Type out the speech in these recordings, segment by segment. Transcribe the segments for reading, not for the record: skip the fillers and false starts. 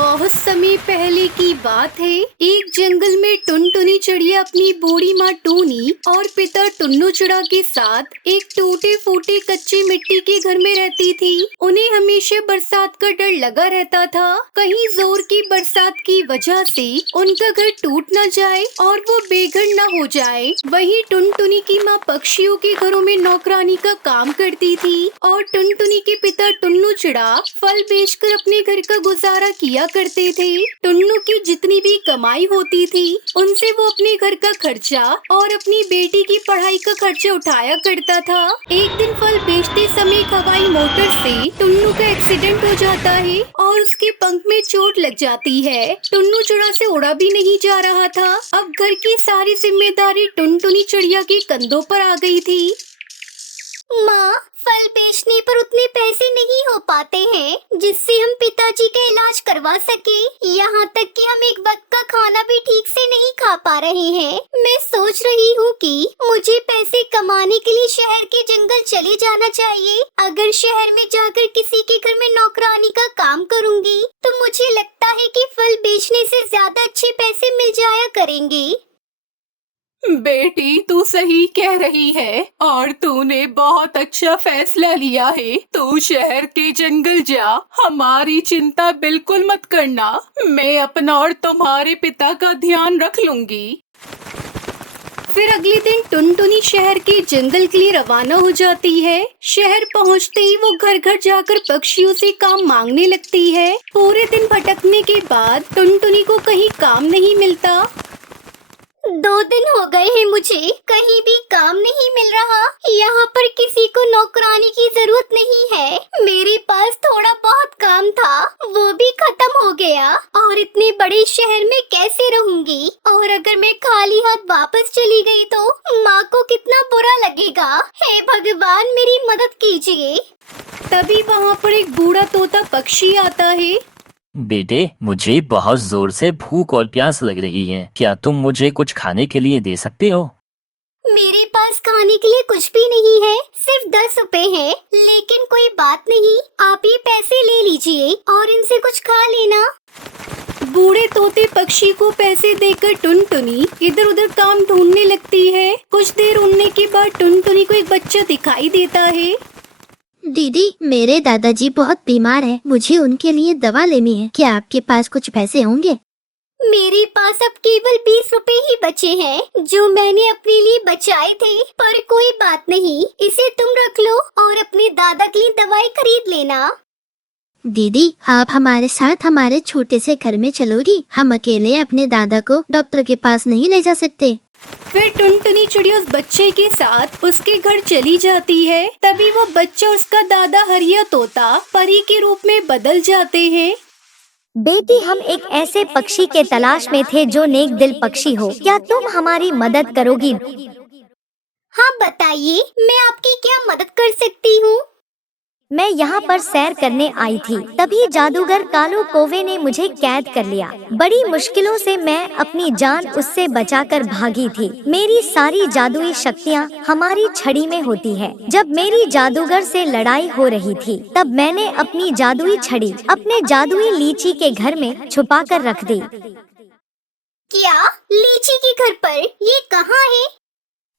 बहुत समय पहले की बात है। एक जंगल में टुनटुनी चिड़िया अपनी बूढ़ी माँ टूनी और पिता टुन्नू चिड़ा के साथ एक टूटे फूटे कच्ची मिट्टी के घर में रहती थी। उन्हें हमेशा बरसात का डर लगा रहता था, कहीं जोर की बरसात की वजह से उनका घर टूट न जाए और वो बेघर न हो जाए। वहीं टुनटुनी की माँ पक्षियों के घरों में नौकरानी का काम करती थी और टुनटुनी के पिता टुन्नू चिड़ा फल बेचकर अपने घर का गुजारा किया करते थे। टुन्नू की जितनी भी कमाई होती थी उनसे वो अपने घर का खर्चा और अपनी बेटी की पढ़ाई का खर्चा उठाया करता था। एक दिन फल बेचते समय एक हवाई मोटर से टुन्नू का एक्सीडेंट हो जाता है और उसके पंख में चोट लग जाती है। टुन्नू चिड़ा से उड़ा भी नहीं जा रहा था। अब घर की सारी जिम्मेदारी टुनटुनी चिड़िया के कंधों पर आ गई थी। माँ, फल बेचने पर उतने पैसे नहीं हो पाते हैं जिससे हम पिताजी का इलाज करवा सके। यहाँ तक कि हम एक वक्त का खाना भी ठीक से नहीं खा पा रहे हैं। मैं सोच रही हूँ कि मुझे पैसे कमाने के लिए शहर के जंगल चले जाना चाहिए। अगर शहर में जाकर किसी के घर में नौकरानी का काम करूँगी तो मुझे लगता है कि फल बेचने से ज्यादा अच्छे पैसे मिल जाया करेंगे। बेटी, तू सही कह रही है और तूने बहुत अच्छा फैसला लिया है। तू शहर के जंगल जा, हमारी चिंता बिल्कुल मत करना। मैं अपना और तुम्हारे पिता का ध्यान रख लूंगी। फिर अगले दिन टुनटुनी शहर के जंगल के लिए रवाना हो जाती है। शहर पहुंचते ही वो घर घर जाकर पक्षियों से काम मांगने लगती है। पूरे दिन भटकने के बाद टुनटुनी को कहीं काम नहीं मिलता। 2 दिन हो गए हैं, मुझे कहीं भी काम नहीं मिल रहा। यहाँ पर किसी को नौकरानी की जरूरत नहीं है। मेरे पास थोड़ा बहुत काम था, वो भी खत्म हो गया और इतने बड़े शहर में कैसे रहूंगी। और अगर मैं खाली हाथ वापस चली गई तो माँ को कितना बुरा लगेगा। हे भगवान, मेरी मदद कीजिए। तभी वहाँ पर एक बूढ़ा तोता पक्षी आता है। बेटे, मुझे बहुत जोर से भूख और प्यास लग रही है। क्या तुम मुझे कुछ खाने के लिए दे सकते हो? मेरे पास खाने के लिए कुछ भी नहीं है, सिर्फ 10 रुपए है। लेकिन कोई बात नहीं, आप ये पैसे ले लीजिए और इनसे कुछ खा लेना। बूढ़े तोते पक्षी को पैसे देकर टुनटुनी इधर उधर काम ढूंढने लगती है। कुछ देर उड़ने के बाद टुनटुनी को एक बच्चा दिखाई देता है। दीदी, मेरे दादाजी बहुत बीमार हैं। मुझे उनके लिए दवा लेनी है। क्या आपके पास कुछ पैसे होंगे? मेरे पास अब केवल 20 रुपए ही बचे हैं जो मैंने अपने लिए बचाए थे। पर कोई बात नहीं, इसे तुम रख लो और अपने दादा के लिए दवाई खरीद लेना। दीदी, आप हमारे साथ हमारे छोटे से घर में चलोगी? हम अकेले अपने दादा को डॉक्टर के पास नहीं ले जा सकते। फिर टुनटुनी चिड़िया उस बच्चे के साथ उसके घर चली जाती है। तभी वो बच्चा और उसका दादा हरिया तोता परी के रूप में बदल जाते हैं। बेटी, हम एक ऐसे पक्षी के तलाश में थे जो नेक दिल पक्षी हो। क्या तुम हमारी मदद करोगी? हाँ, बताइए, मैं आपकी क्या मदद कर सकती हूँ? मैं यहाँ पर सैर करने आई थी, तभी जादूगर कालू कौवे ने मुझे कैद कर लिया। बड़ी मुश्किलों से मैं अपनी जान उससे बचाकर भागी थी। मेरी सारी जादुई शक्तियाँ हमारी छड़ी में होती है। जब मेरी जादूगर से लड़ाई हो रही थी तब मैंने अपनी जादुई छड़ी अपने जादुई लीची के घर में छुपा कर रख दी। क्या? लीची के घर पर? ये कहाँ है?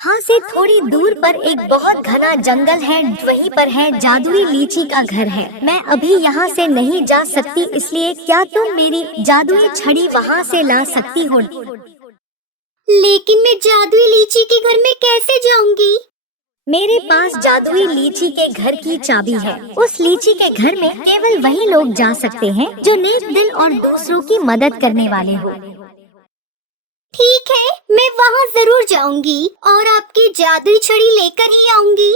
यहाँ से थोड़ी दूर पर एक बहुत घना जंगल है, वहीं पर है जादुई लीची का घर है। मैं अभी यहाँ से नहीं जा सकती, इसलिए क्या तुम मेरी जादुई छड़ी वहाँ से ला सकती हो? लेकिन मैं जादुई लीची के घर में कैसे जाऊँगी? मेरे पास जादुई लीची के घर की चाबी है। उस लीची के घर में केवल वही लोग जा सकते हैं जो नेक दिल और दूसरों की मदद करने वाले हो। ठीक है, मैं वहाँ जरूर जाऊंगी और आपकी जादुई छड़ी लेकर ही आऊंगी।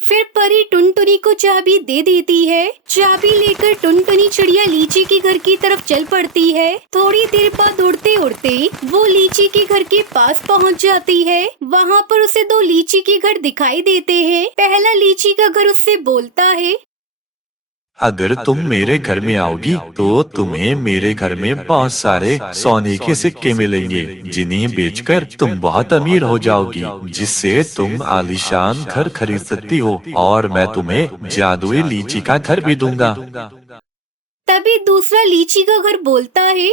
फिर परी टुनटुनी को चाबी दे देती है। चाबी लेकर टुनटुनी चिड़िया लीची के घर की तरफ चल पड़ती है। थोड़ी देर बाद उड़ते उड़ते वो लीची के घर के पास पहुंच जाती है। वहाँ पर उसे 2 लीची के घर दिखाई देते हैं। पहला लीची का घर उससे बोलता है, अगर तुम मेरे घर में आओगी तो तुम्हें मेरे घर में बहुत सारे सोने के सिक्के मिलेंगे जिन्हें बेचकर तुम बहुत अमीर हो जाओगी, जिससे तुम आलीशान घर खरीद सकती हो और मैं तुम्हें जादुई लीची का घर भी दूंगा। तभी दूसरा लीची का घर बोलता है,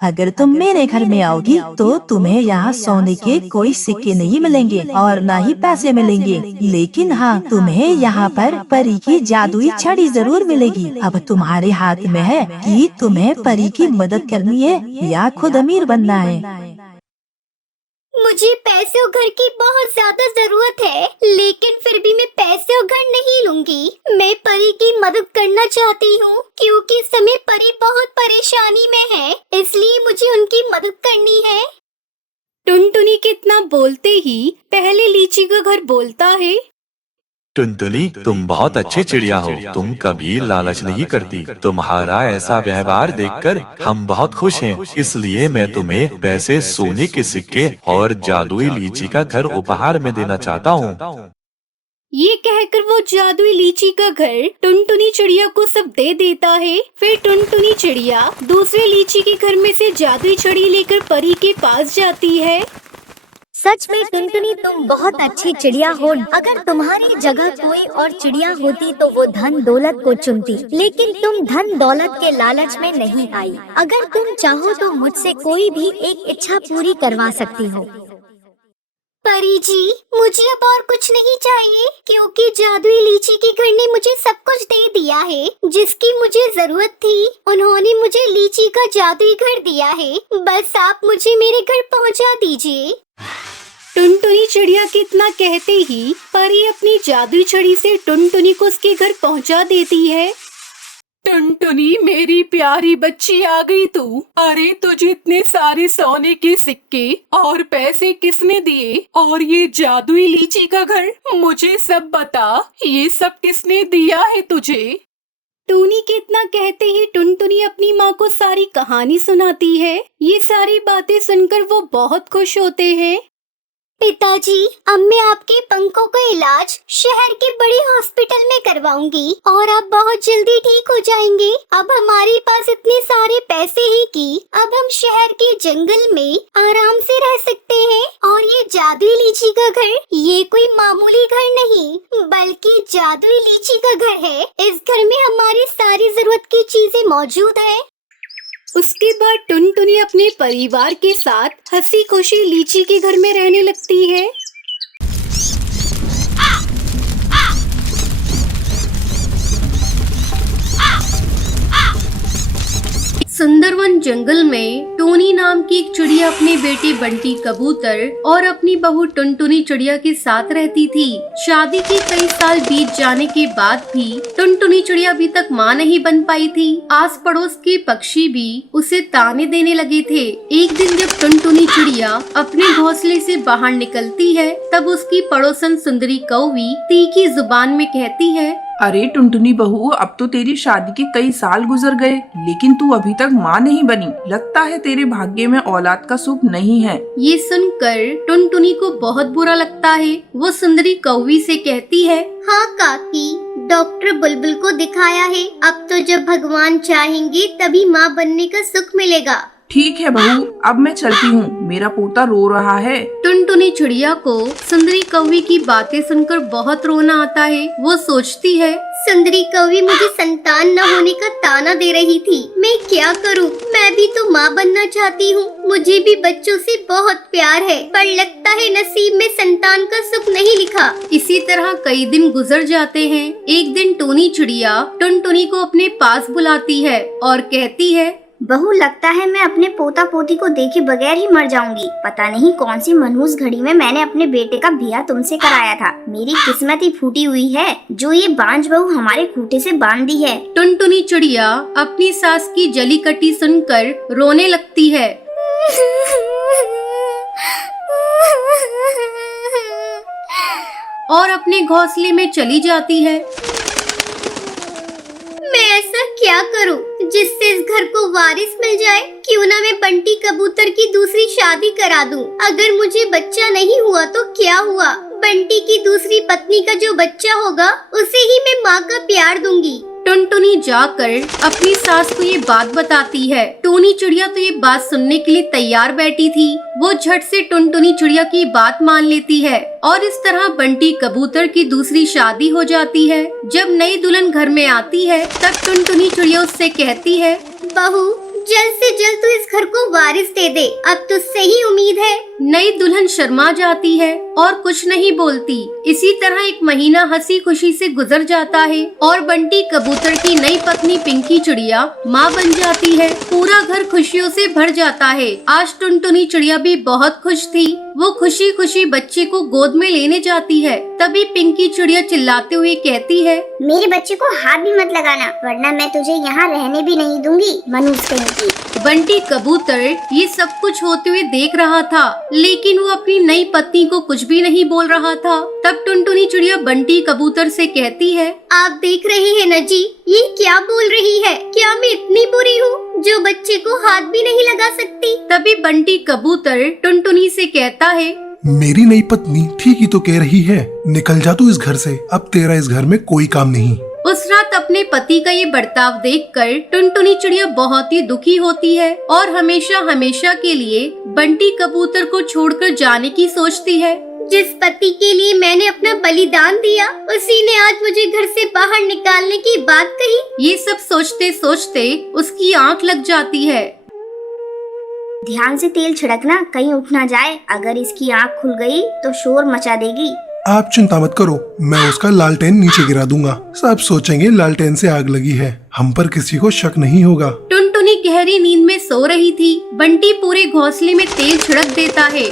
अगर तुम मेरे घर में आओगी तो तुम्हें यहाँ सोने के कोई सिक्के नहीं मिलेंगे और न ही पैसे मिलेंगे, लेकिन हाँ तुम्हें यहाँ पर परी की जादुई छड़ी जरूर मिलेगी। अब तुम्हारे हाथ में है कि तुम्हें परी की मदद करनी है या खुद अमीर बनना है। मुझे पैसे और घर की बहुत ज्यादा जरूरत है, लेकिन फिर भी मैं पैसे और घर नहीं लूंगी। मैं परी की मदद करना चाहती हूँ क्योंकि इस समय परी बहुत परेशानी में है, इसलिए मुझे उनकी मदद करनी है। टुनटुनी के इतना बोलते ही पहले लीची का घर बोलता है, टुनटुनी तुम बहुत अच्छे चिड़िया हो, तुम कभी लालच नहीं करती। तुम्हारा ऐसा व्यवहार देखकर हम बहुत खुश हैं, इसलिए मैं तुम्हें पैसे, सोने के सिक्के और जादुई लीची का घर उपहार में देना चाहता हूँ। ये कहकर वो जादुई लीची का घर टुनटुनी चिड़िया को सब दे देता है। फिर टुनटुनी चिड़िया दूसरे लीची के घर में से जादुई छड़ी लेकर परी के पास जाती है। सच में टुनटुनी तुम बहुत अच्छी चिड़िया हो। अगर तुम्हारी जगह कोई और चिड़िया होती तो वो धन दौलत को चुनती, लेकिन तुम धन दौलत के लालच में नहीं आई। अगर तुम चाहो तो मुझसे कोई भी एक इच्छा पूरी करवा सकती हो। परी जी, मुझे अब और कुछ नहीं चाहिए क्योंकि जादुई लीची के घर ने मुझे सब कुछ दे दिया है जिसकी मुझे जरूरत थी। उन्होंने मुझे लीची का जादुई घर दिया है, बस आप मुझे मेरे घर पहुंचा दीजिए। टुनटुनी चिड़िया के इतना कहते ही परी अपनी जादुई छड़ी से टुनटुनी को उसके घर पहुंचा देती है। टुनटुनी मेरी प्यारी बच्ची आ गई तू। अरे तुझे इतने सारे सोने के सिक्के और पैसे किसने दिए और ये जादुई लीची का घर, मुझे सब बता, ये सब किसने दिया है तुझे? टूनी के इतना कहते ही टुनटुनी अपनी माँ को सारी कहानी सुनाती है। ये सारी बातें सुनकर वो बहुत खुश होते हैं। पिताजी, अब मैं आपके पंखों का इलाज शहर के बड़े हॉस्पिटल में करवाऊंगी और आप बहुत जल्दी ठीक हो जाएंगे। अब हमारे पास इतने सारे पैसे हैं कि अब हम शहर के जंगल में आराम से रह सकते हैं। और ये जादुई लीची का घर, ये कोई मामूली घर नहीं बल्कि जादुई लीची का घर है। इस घर में हमारी सारी जरूरत की चीजें मौजूद है। उसके बाद टुनटुनी अपने परिवार के साथ हंसी खुशी लीची के घर में रहने लगती है। सुंदरवन जंगल में टोनी नाम की एक चिड़िया अपने बेटे बंटी कबूतर और अपनी बहू टुनटुनी चिड़िया के साथ रहती थी। शादी के कई साल बीत जाने के बाद भी टुनटुनी चिड़िया अभी तक माँ नहीं बन पाई थी। आस पड़ोस के पक्षी भी उसे ताने देने लगे थे। एक दिन जब टुनटुनी चिड़िया अपने घोंसले से बाहर निकलती है, तब उसकी पड़ोसन सुंदरी कौवी तीखी जुबान में कहती है, अरे टुनटुनी बहू, अब तो तेरी शादी के कई साल गुजर गए, लेकिन तू अभी तक माँ नहीं बनी। लगता है तेरे भाग्य में औलाद का सुख नहीं है। ये सुनकर टुनटुनी को बहुत बुरा लगता है। वो सुंदरी कौवी से कहती है, हाँ काकी, डॉक्टर बुलबुल को दिखाया है। अब तो जब भगवान चाहेंगे तभी माँ बनने का सुख मिलेगा। ठीक है बहू, अब मैं चलती हूँ, मेरा पोता रो रहा है। टुनटुनी चिड़िया को सुंदरी कौवी की बातें सुनकर बहुत रोना आता है। वो सोचती है, सुंदरी कौवी मुझे संतान न होने का ताना दे रही थी, मैं क्या करूं? मैं भी तो माँ बनना चाहती हूँ। मुझे भी बच्चों से बहुत प्यार है, पर लगता है नसीब में संतान का सुख नहीं लिखा। इसी तरह कई दिन गुजर जाते हैं। एक दिन टोनी चिड़िया टुनटुनी को अपने पास बुलाती है और कहती है, बहू, लगता है मैं अपने पोता पोती को देखे बगैर ही मर जाऊंगी। पता नहीं कौन सी मनहूस घड़ी में मैंने अपने बेटे का ब्याह तुमसे कराया था। मेरी किस्मत ही फूटी हुई है जो ये बांझ बहू हमारे खूंटे से बांध दी है। टुनटुनी चिड़िया अपनी सास की जली कटी सुनकर रोने लगती है। और अपने घोंसले में चली जाती है। मैं ऐसा क्या करूं जिससे इस घर को वारिस मिल जाए? क्यों ना मैं बंटी कबूतर की दूसरी शादी करा दूं। अगर मुझे बच्चा नहीं हुआ तो क्या हुआ? बंटी की दूसरी पत्नी का जो बच्चा होगा उसे ही मैं माँ का प्यार दूंगी। टुनटुनी जाकर अपनी सास को ये बात बताती है। टूनी चिड़िया तो ये बात सुनने के लिए तैयार बैठी थी। वो झट से टुनटुनी चिड़िया की बात मान लेती है और इस तरह बंटी कबूतर की दूसरी शादी हो जाती है। जब नई दुल्हन घर में आती है तब टुनटुनी चिड़िया उससे कहती है, बहू जल्द से जल्द तू इस घर को वारिस दे दे, अब तुझसे ही उम्मीद है। नई दुल्हन शर्मा जाती है और कुछ नहीं बोलती। इसी तरह एक महीना हंसी खुशी से गुजर जाता है और बंटी कबूतर की नई पत्नी पिंकी चिड़िया माँ बन जाती है। पूरा घर खुशियों से भर जाता है। आज टुनटुनी चिड़िया भी बहुत खुश थी। वो खुशी खुशी बच्चे को गोद में लेने जाती है। तभी पिंकी चिड़िया चिल्लाते हुए कहती है, मेरे बच्चे को हाथ भी मत लगाना, वरना मैं तुझे यहाँ रहने भी नहीं दूंगी, मनूस कहीं की। बंटी कबूतर ये सब कुछ होते हुए देख रहा था, लेकिन वो अपनी नई पत्नी को कुछ भी नहीं बोल रहा था। तब टुनटुनी चिड़िया बंटी कबूतर से कहती है, आप देख रहे हैं न जी, ये क्या बोल रही है? क्या मैं इतनी बुरी हूँ जो बच्चे को हाथ भी नहीं लगा सकती? तभी बंटी कबूतर टुनटुनी से कहता है, मेरी नई पत्नी ठीक ही तो कह रही है, निकल जा तू इस घर से, अब तेरा इस घर में कोई काम नहीं। उस रात अपने पति का ये बर्ताव देखकर टुनटुनी चिड़िया बहुत ही दुखी होती है और हमेशा हमेशा के लिए बंटी कबूतर को छोड़कर जाने की सोचती है। जिस पति के लिए मैंने अपना बलिदान दिया, उसी ने आज मुझे घर से बाहर निकालने की बात कही। ये सब सोचते सोचते उसकी आंख लग जाती है। ध्यान से तेल छिड़कना, कहीं उठ ना जाए, अगर इसकी आँख खुल गई तो शोर मचा देगी। आप चिंता मत करो, मैं उसका लालटेन नीचे गिरा दूंगा, सब सोचेंगे लालटेन से आग लगी है, हम पर किसी को शक नहीं होगा। टुनटुनी गहरी नींद में सो रही थी। बंटी पूरे घोंसले में तेल छिड़क देता है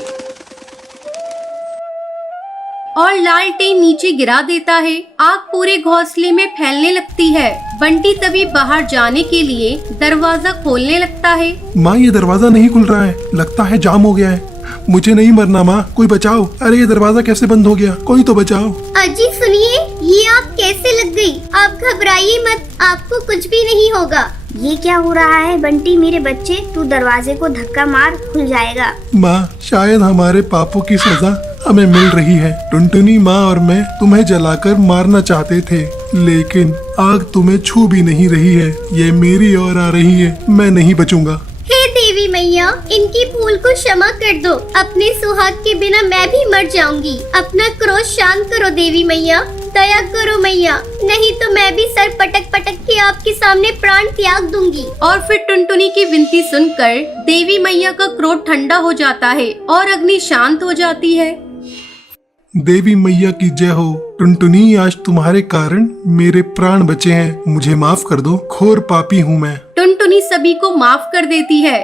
और लालटेन नीचे गिरा देता है। आग पूरे घोंसले में फैलने लगती है। बंटी तभी बाहर जाने के लिए दरवाजा खोलने लगता है। माँ ये दरवाजा नहीं खुल रहा है, लगता है जाम हो गया है, मुझे नहीं मरना माँ, कोई बचाओ। अरे ये दरवाजा कैसे बंद हो गया, कोई तो बचाओ। अजी सुनिए, ये आग कैसे लग गई? आप घबराइए मत, आपको कुछ भी नहीं होगा। ये क्या हो रहा है बंटी मेरे बच्चे, तू दरवाजे को धक्का मार, खुल जाएगा। माँ शायद हमारे पापों की सजा हमें मिल रही है। टुनटुनी माँ और मैं तुम्हें जलाकर मारना चाहते थे, लेकिन आग तुम्हें छू भी नहीं रही है, ये मेरी ओर आ रही है, मैं नहीं बचूंगा। हे देवी मैया, इनकी भूल को क्षमा कर दो। अपने सुहाग के बिना मैं भी मर जाऊंगी। अपना क्रोध शांत करो देवी मैया, दया करो मैया, नहीं तो मैं भी सर पटक पटक के आपके सामने प्राण त्याग दूंगी। और फिर टुनटुनी की विनती सुनकर देवी मैया का क्रोध ठंडा हो जाता है और अग्नि शांत हो जाती है। देवी मैया की जय हो। टुनटुनी आज तुम्हारे कारण मेरे प्राण बचे हैं, मुझे माफ कर दो, घोर पापी हूँ मैं। टुनटुनी सभी को माफ कर देती है